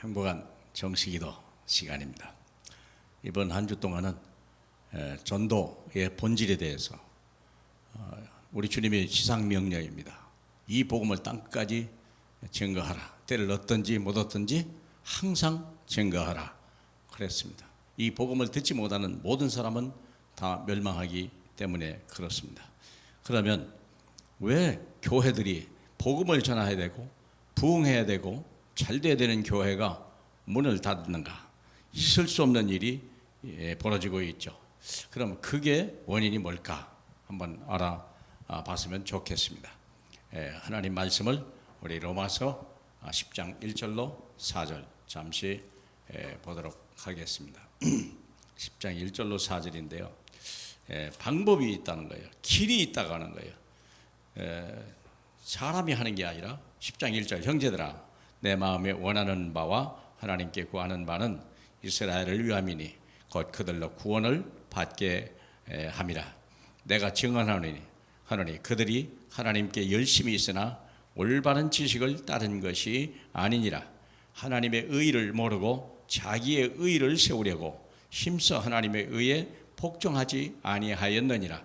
행복한 정식기도 시간입니다. 이번 한 주 동안은 전도의 본질에 대해서 우리 주님의 지상명령입니다. 이 복음을 땅끝까지 증거하라. 때를 얻든지 못 얻든지 항상 증거하라 그랬습니다. 이 복음을 듣지 못하는 모든 사람은 다 멸망하기 때문에 그렇습니다. 그러면 왜 교회들이 복음을 전해야 되고 부흥해야 되고 잘 돼야 되는 교회가 문을 닫는가? 있을 수 없는 일이 벌어지고 있죠. 그럼 그게 원인이 뭘까? 한번 알아봤으면 좋겠습니다. 하나님 말씀을 우리 로마서 10장 1절로 4절 잠시 보도록 하겠습니다. 10장 1절로 4절인데요. 방법이 있다는 거예요. 길이 있다고 하는 거예요. 사람이 하는 게 아니라 10장 1절 형제들아 내 마음에 원하는 바와 하나님께 구하는 바는 이스라엘을 위함이니 곧 그들로 구원을 받게 함이라. 내가 증언하노니 그들이 하나님께 열심히 있으나 올바른 지식을 따른 것이 아니니라. 하나님의 의를 모르고 자기의 의를 세우려고 힘써 하나님의 의에 복종하지 아니하였느니라.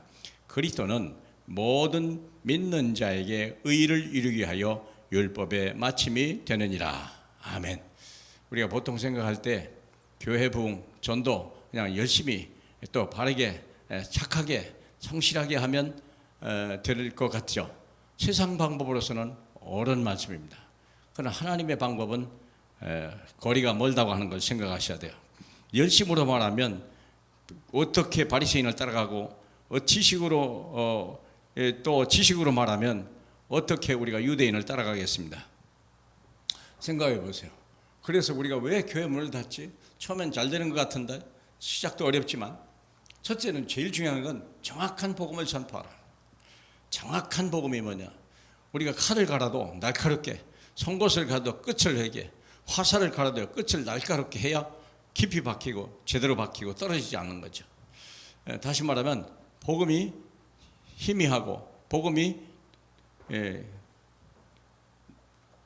그리스도는 모든 믿는 자에게 의를 이루게 하여 율법의 마침이 되느니라. 아멘. 우리가 보통 생각할 때 교회 부흥, 전도 그냥 열심히 또 바르게 착하게 성실하게 하면 될 것 같죠. 세상 방법으로서는 옳은 말씀입니다. 그러나 하나님의 방법은 거리가 멀다고 하는 걸 생각하셔야 돼요. 열심으로 말하면 어떻게 바리새인을 따라가고 지식으로 또 지식으로 말하면 어떻게 우리가 유대인을 따라가겠습니다. 생각해 보세요. 그래서 우리가 왜 교회 문을 닫지? 처음엔 잘 되는 것 같은데 시작도 어렵지만 첫째는 제일 중요한 건 정확한 복음을 전파하라. 정확한 복음이 뭐냐? 우리가 칼을 갈아도 날카롭게, 송곳을 갈아도 끝을 회게, 화살을 갈아도 끝을 날카롭게 해야 깊이 박히고 제대로 박히고 떨어지지 않는 거죠. 다시 말하면 복음이 희미하고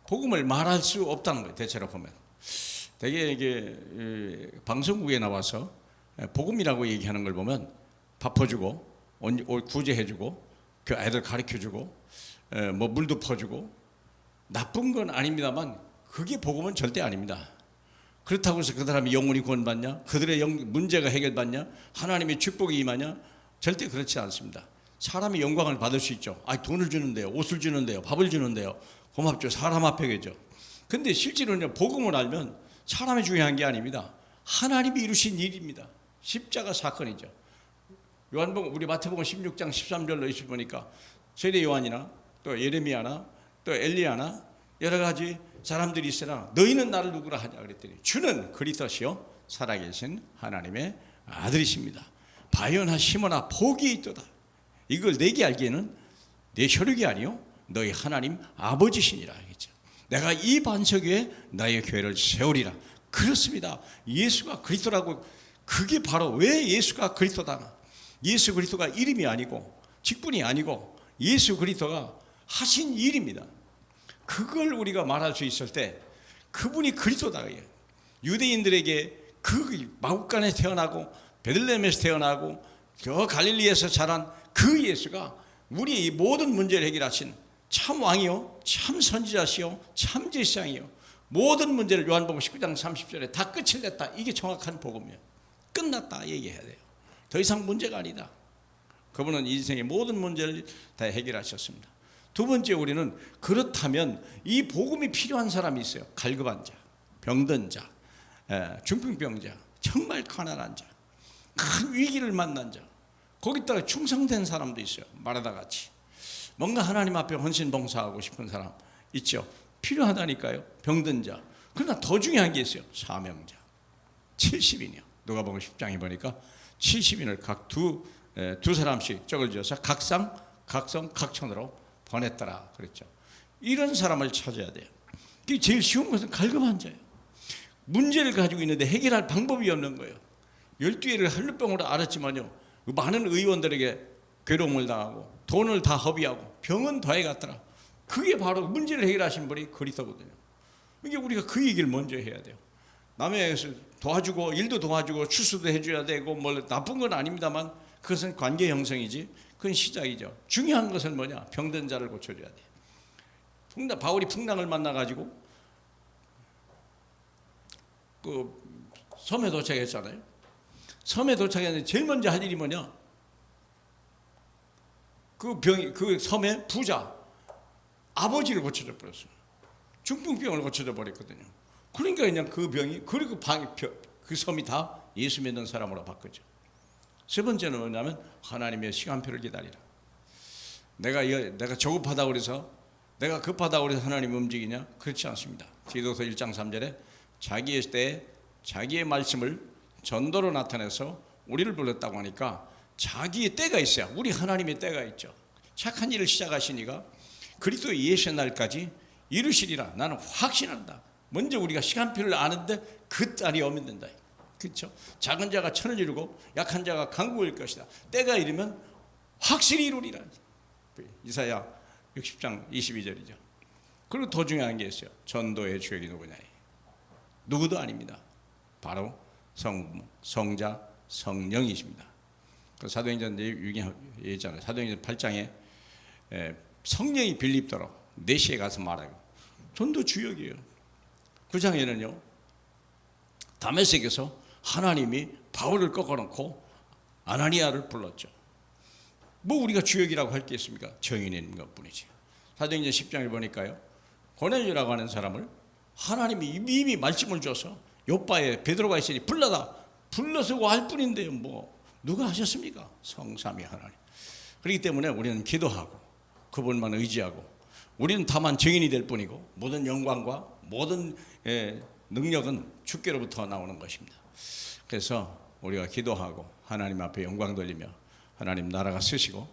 복음을 말할 수 없다는 거예요. 대체로 보면 되게 이게 방송국에 나와서 복음이라고 얘기하는 걸 보면 밥퍼주고 구제해주고 그 애들 가르쳐주고 뭐 물도 퍼주고 나쁜 건 아닙니다만 그게 복음은 절대 아닙니다. 그렇다고 해서 그 사람이 영혼이 구원받냐? 그들의 문제가 해결받냐? 하나님의 축복이 임하냐? 절대 그렇지 않습니다. 사람이 영광을 받을 수 있죠. 돈을 주는데요, 옷을 주는데요, 밥을 주는데요, 고맙죠. 사람 앞에 계죠. 근데 실제로는 복음을 알면 사람이 중요한 게 아닙니다. 하나님이 이루신 일입니다. 십자가 사건이죠. 요한복음 우리 마태복음 16장 13절로 보니까 세례 요한이나 또 예레미야나 또 엘리야나 여러 가지 사람들이 있으나 너희는 나를 누구라 하냐 그랬더니 주는 그리스도시요 살아계신 하나님의 아들이십니다. 바요나 시모나 복이 있도다. 이걸 내게 알기에는 내 혈육이 아니요 너희 하나님 아버지시니라 하겠죠. 내가 이 반석 위에 나의 교회를 세우리라. 그렇습니다. 예수가 그리스도라고. 그게 바로 왜 예수가 그리스도다. 예수 그리스도가 이름이 아니고 직분이 아니고 예수 그리스도가 하신 일입니다. 그걸 우리가 말할 수 있을 때 그분이 그리스도다. 유대인들에게 그 마국간에 태어나고 베들레헴에서 태어나고 저 갈릴리에서 자란 그 예수가 우리의 모든 문제를 해결하신 참 왕이요 참 선지자시요 참 제사장이요 모든 문제를 요한복음 19장 30절에 다 끝을 냈다. 이게 정확한 복음이에요. 끝났다 얘기해야 돼요. 더 이상 문제가 아니다. 그분은 인생의 모든 문제를 다 해결하셨습니다. 두 번째, 우리는 그렇다면 이 복음이 필요한 사람이 있어요. 갈급한 자, 병든 자, 중풍병자, 정말 가난한 자, 큰 위기를 만난 자, 거기다가 충성된 사람도 있어요. 마라다 같이 뭔가 하나님 앞에 헌신 봉사하고 싶은 사람 있죠. 필요하다니까요. 병든 자. 그러나 더 중요한 게 있어요. 사명자. 70인이요. 누가복음 10장에 보니까 70인을 각 두 사람씩 적어주어서 각성 각천으로 보냈더라 그랬죠. 이런 사람을 찾아야 돼요. 그게 제일 쉬운 것은 갈급한 자예요. 문제를 가지고 있는데 해결할 방법이 없는 거예요. 12회를 한루병으로 알았지만요, 많은 의원들에게 괴로움을 당하고 돈을 다 허비하고 병은 더해갔더라. 그게 바로 문제를 해결하신 분이 그리스도거든요. 이게 우리가 그 얘기를 먼저 해야 돼요. 남의 도와주고 일도 도와주고 추수도 해줘야 되고 뭐 나쁜 건 아닙니다만 그것은 관계 형성이지. 그건 시작이죠. 중요한 것은 뭐냐? 병든 자를 고쳐줘야 돼. 바울이 풍랑을 만나가지고 그 섬에 도착했잖아요. 섬에 도착했는데 제일 먼저 할 일이 뭐냐? 그 섬의 부자 아버지를 고쳐줘 버렸어요. 중풍병을 고쳐줘 버렸거든요. 그러니까 그냥 그 병이 그리고 그 섬이 다 예수 믿는 사람으로 바뀌죠. 세 번째는 뭐냐면 하나님의 시간표를 기다리라. 내가 조급하다고 그래서 내가 급하다고 그래서 하나님 움직이냐? 그렇지 않습니다. 디도서 1장 3절에 자기의 때에 자기의 말씀을 전도로 나타내서 우리를 불렀다고 하니까 자기의 때가 있어요. 우리 하나님의 때가 있죠. 착한 일을 시작하시니까 그리스도 예수의 날까지 이루시리라. 나는 확신한다. 먼저 우리가 시간표를 아는데 그 딸이 오면 된다. 그렇죠? 작은 자가 천을 이루고 약한 자가 강국을 이룰 것이다. 때가 이르면 확실히 이루리라. 이사야 60장 22절이죠. 그리고 더 중요한 게 있어요. 전도의 주역이 누구냐? 누구도 아닙니다. 바로 성부, 성자, 성령이십니다. 그 사도행전 얘기했잖아요. 사도행전 8장에 성령이 빌립도로 4시에 가서 말하고 전도 주역이에요. 9장에는요. 다메섹에서 하나님이 바울을 꺾어놓고 아나니아를 불렀죠. 뭐 우리가 주역이라고 할 게 있습니까? 정인인 것뿐이지. 사도행전 10장을 보니까요. 고넬료라고 하는 사람을 하나님이 이미 말씀을 줘서 요바에 베드로가 있으니 불러서 할 뿐인데요. 뭐 누가 하셨습니까? 성삼위 하나님. 그렇기 때문에 우리는 기도하고 그분만 의지하고 우리는 다만 증인이 될 뿐이고 모든 영광과 모든 능력은 주께로부터 나오는 것입니다. 그래서 우리가 기도하고 하나님 앞에 영광 돌리며 하나님 나라가 쓰시고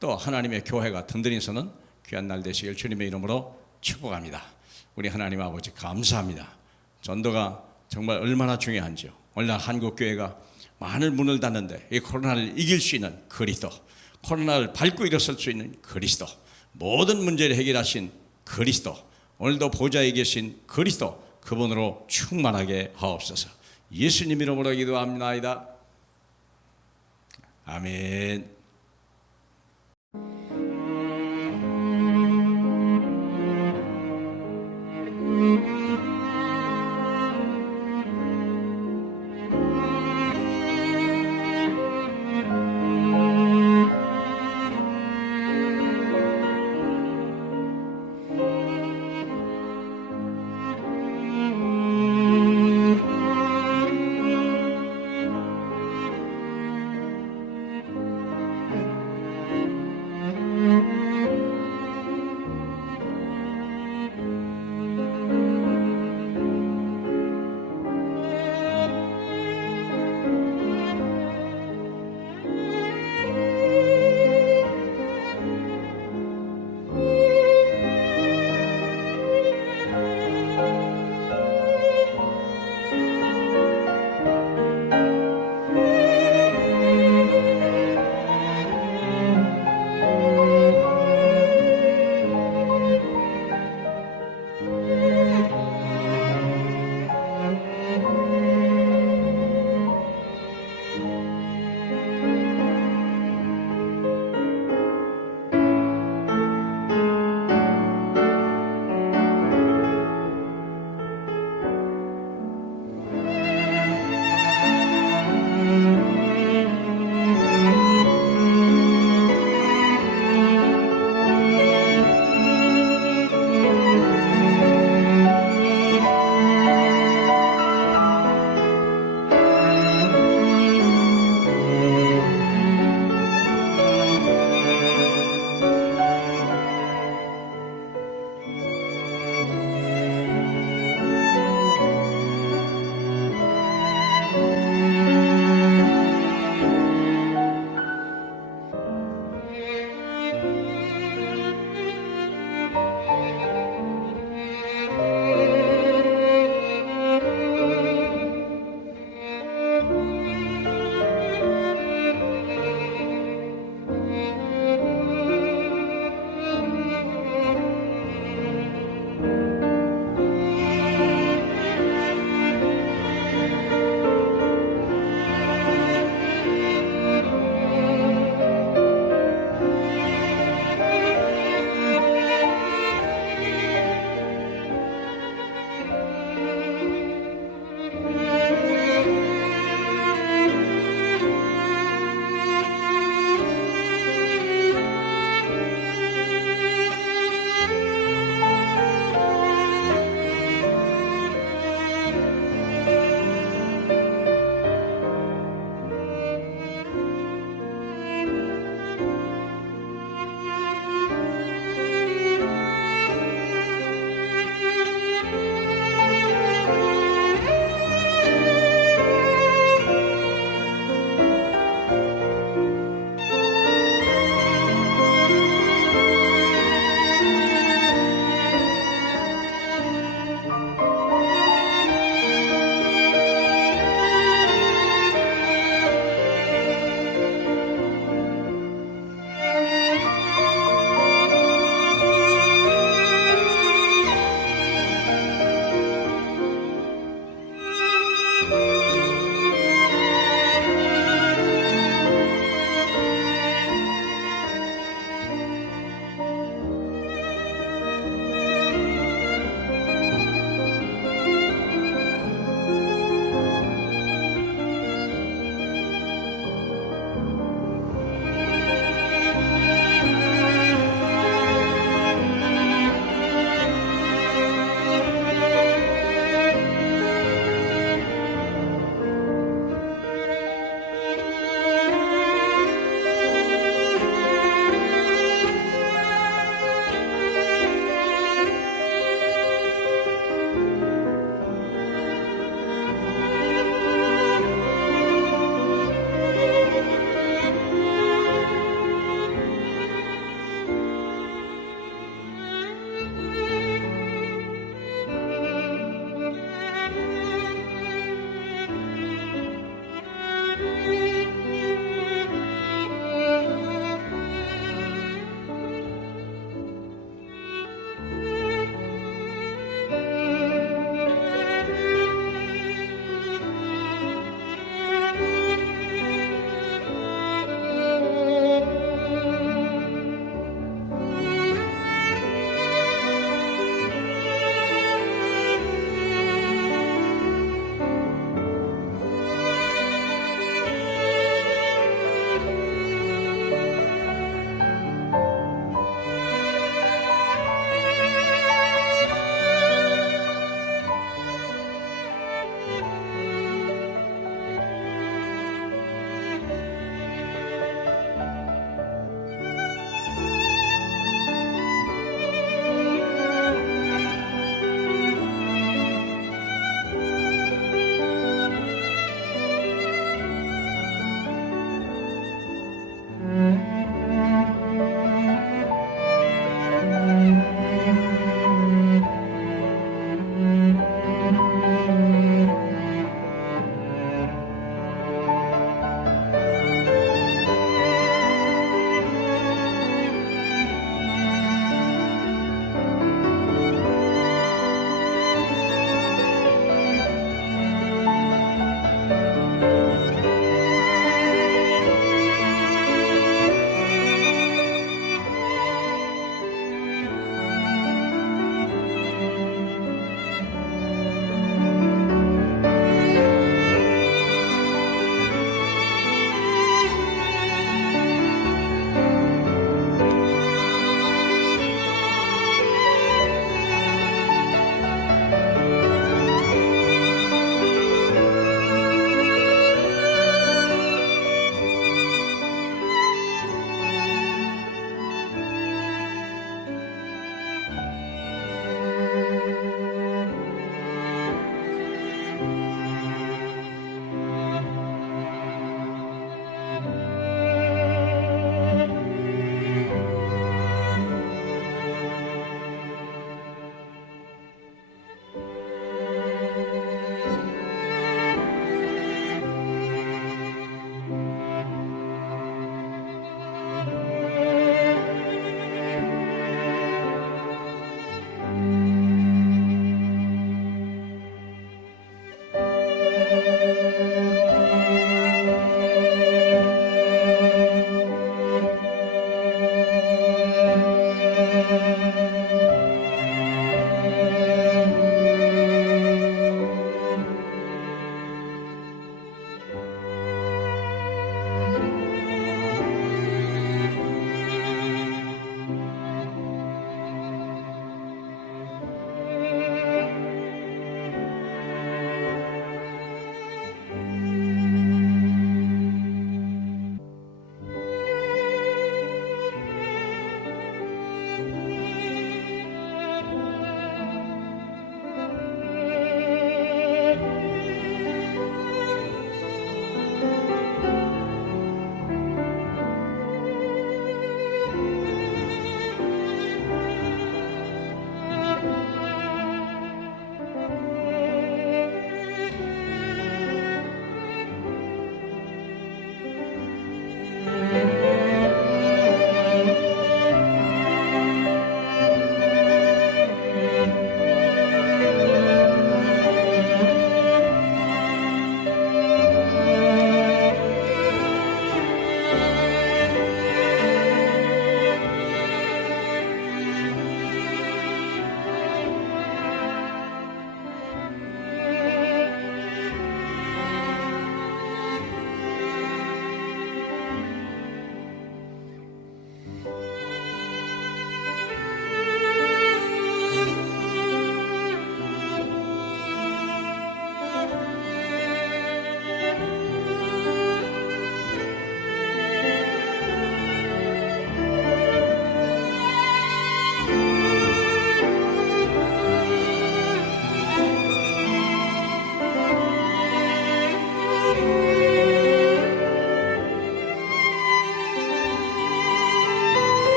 또 하나님의 교회가 든든히 서는 귀한 날 되시길 주님의 이름으로 축복합니다. 우리 하나님 아버지 감사합니다. 전도가 정말 얼마나 중요한지요. 오늘날 한국교회가 많은 문을 닫는데 이 코로나를 이길 수 있는 그리스도, 코로나를 밟고 일어설 수 있는 그리스도, 모든 문제를 해결하신 그리스도, 오늘도 보좌에 계신 그리스도, 그분으로 충만하게 하옵소서. 예수님 이름으로 기도합니다. 아멘.